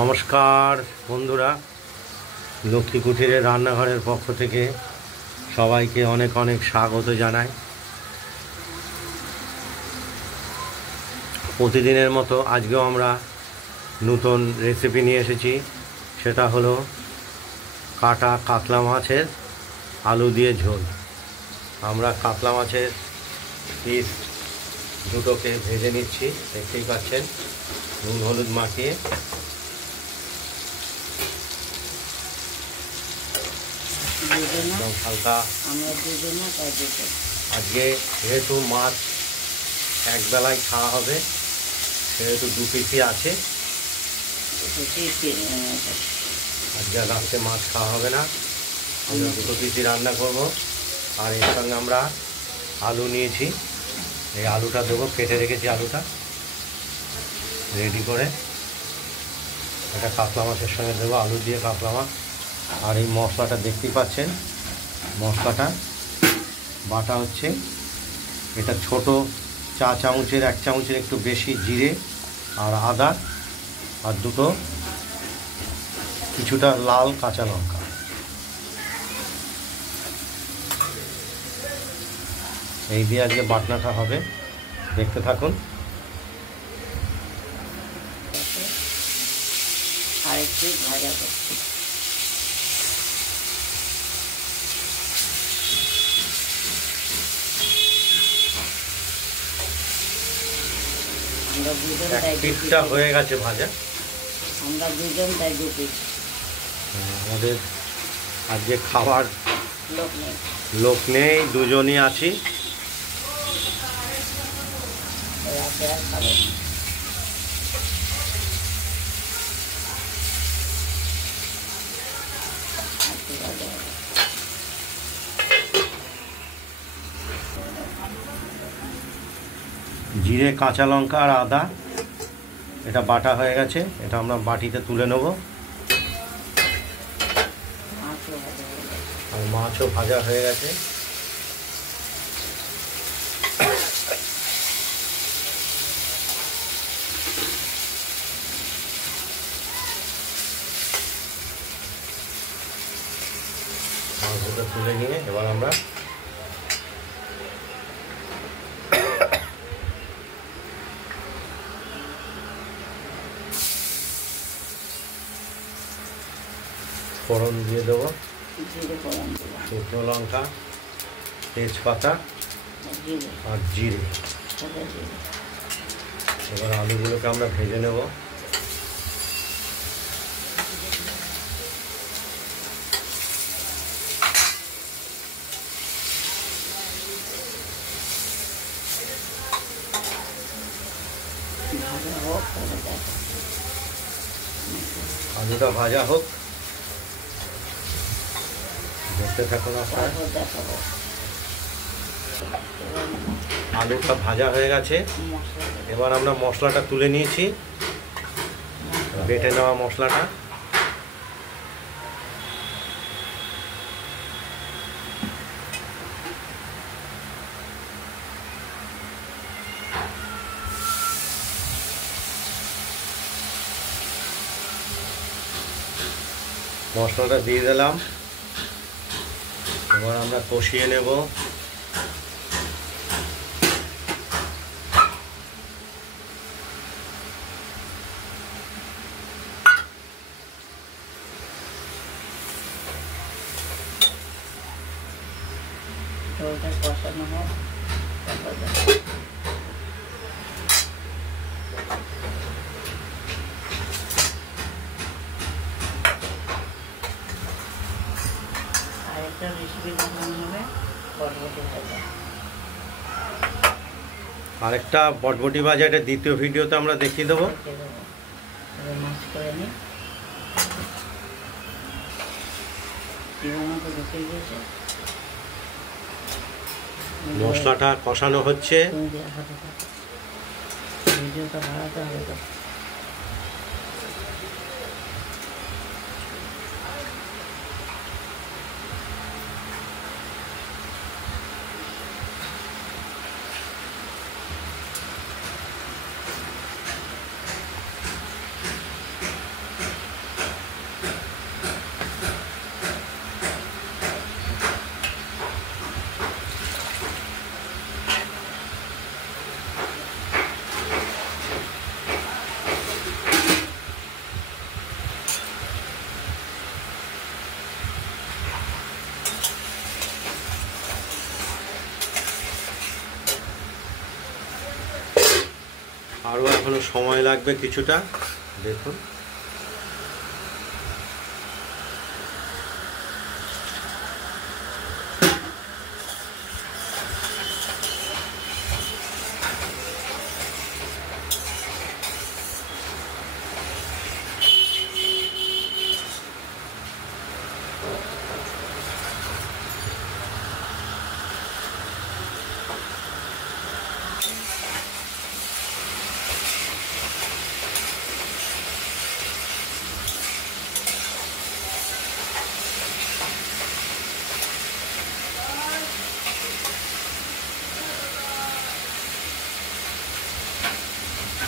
নমস্কার বন্ধুরা, লক্ষ্মী কুঠিরের রান্নাঘরের পক্ষ থেকে সবাইকে অনেক অনেক স্বাগত জানাই। প্রতিদিনের মতো আজকেও আমরা নতুন রেসিপি নিয়ে এসেছি। সেটা হলো কাটা কাতলা মাছের আলু দিয়ে ঝোল। আমরা কাতলা মাছের পিস দুটোকে ভেজে নিচ্ছি, দেখতেই পাচ্ছেন, নুন হলুদ মাখিয়ে। একদম হালকা। আজকে যেহেতু মাছ একবেলায় খাওয়া হবে, সেহেতু দু পিসই আছে। আজকে রাত্রে মাছ খাওয়া হবে না, আমরা দুটো পিসই রান্না করব। আর এর সঙ্গে আমরা আলু নিয়েছি, এই আলুটা দেবো, কেটে রেখেছি আলুটা রেডি করে। এটা কাতলা মাছের সঙ্গে দেবো, আলু দিয়ে কাতলা মাছ। আর এই মশলাটা দেখতেই পাচ্ছেন, মশলাটা বাটা হচ্ছে। এটা ছোট চা চামচের 1 চামচের একটু বেশি জিরে আর আদা, আর দুটো কিছুটা লাল কাঁচা লঙ্কা। এই দিয়ে আজকে বাটনাটা হবে, দেখতে থাকুন। আর একটু ভাজা করছি। পিঠটা হয়ে গেছে ভাজা, আমরা দুজন তাই দু পিস। আমাদের আজকে খাবার লোক নেই, দুজনই আছি। জিরে কাঁচা লঙ্কা আর আদা এটা বাটা হয়ে গেছে, এটা আমরা বাটিতে তুলে নেব। আর মাছও ভাজা হয়ে গেছে। মাছগুলো তুলে নিয়ে এবার আমরা ফোড়ন দিয়ে দেবো, শুকনো লঙ্কা, তেজপাতা আর জিরে। এবার আলুগুলোকে আমরা ভেজে নেব। আলুটা ভাজা হোক, দেখতে থাকুন আপনারা। আলুটা ভাজা হয়ে গেছে, এবার আমরা মশলাটা তুলে নিয়েছি, বেটে নেওয়া মশলাটা। মশলাটা দিয়ে দিলাম, এবার আমরা কষিয়ে নেব। কষানো হোক। আরেকটা বটবটি ভাজা, এটা দ্বিতীয় ভিডিওতে আমরা দেখিয়ে দেবো। মশলাটা কষানো হচ্ছে। আরও এখনো সময় লাগবে কিছুটা, দেখুন।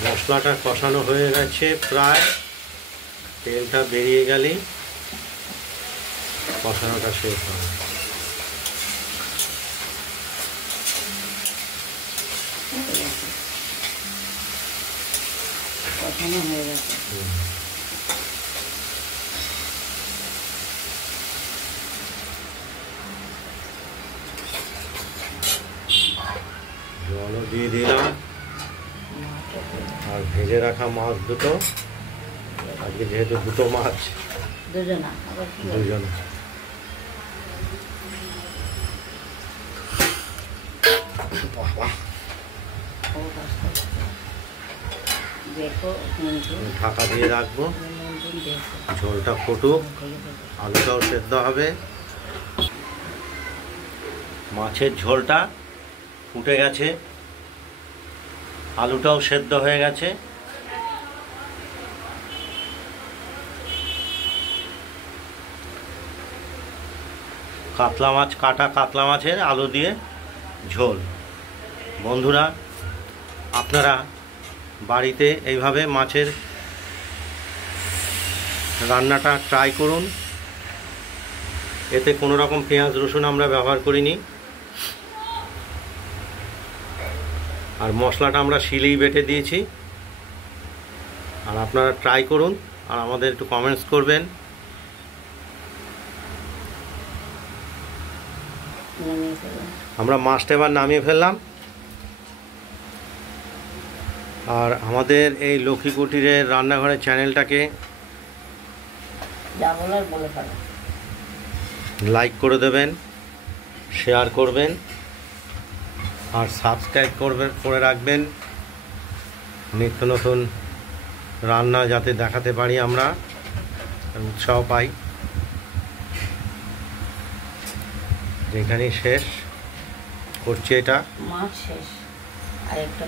মশলাটা কষানো হয়ে গেছে প্রায়, তেলটা বেরিয়ে গেলেই কষানোটা শেষ হবে। কষানো হয়ে গেছে। জলও দিয়ে দিলাম, আর ভেজে রাখা মাছ দুটো, আজকে যেহেতু দুটো মাছ, দুজনা আবার কি বলবো? দুজন। দেখো কিন্তু ঢাকা দিয়ে রাখবো, নুন দেখো ঝোলটা ফুটুক, আলুটাও সেদ্ধ হবে। মাছের ঝোলটা ফুটে গেছে, আলুটাও সেদ্ধ হয়ে গেছে। কাতলা মাছ, কাটা কাতলা মাছের আলু দিয়ে ঝোল। বন্ধুরা, আপনারা বাড়িতে এইভাবে মাছের রান্নাটা ট্রাই করুন। এতে কোনো রকম পেঁয়াজ রসুন আমরা ব্যবহার করিনি, আর মশলাটা আমরা শিলেই বেটে দিয়েছি। আর আপনারা ট্রাই করুন, আর আমাদের একটু কমেন্টস করবেন। আমরা মাছটা এবার নামিয়ে ফেললাম। আর আমাদের এই লক্ষ্মী কুটিরের রান্নাঘরের চ্যানেলটাকে যা বলার বলে ফেলো। লাইক করে দেবেন, শেয়ার করবেন, আর সাবস্ক্রাইব করে রাখবেন। নিত্য নতুন রান্না যাতে দেখাতে পারি, আমরা উৎসাহ পাই। যেখানেই শেষ করছি এটা, মাছ শেষ, আরেকটা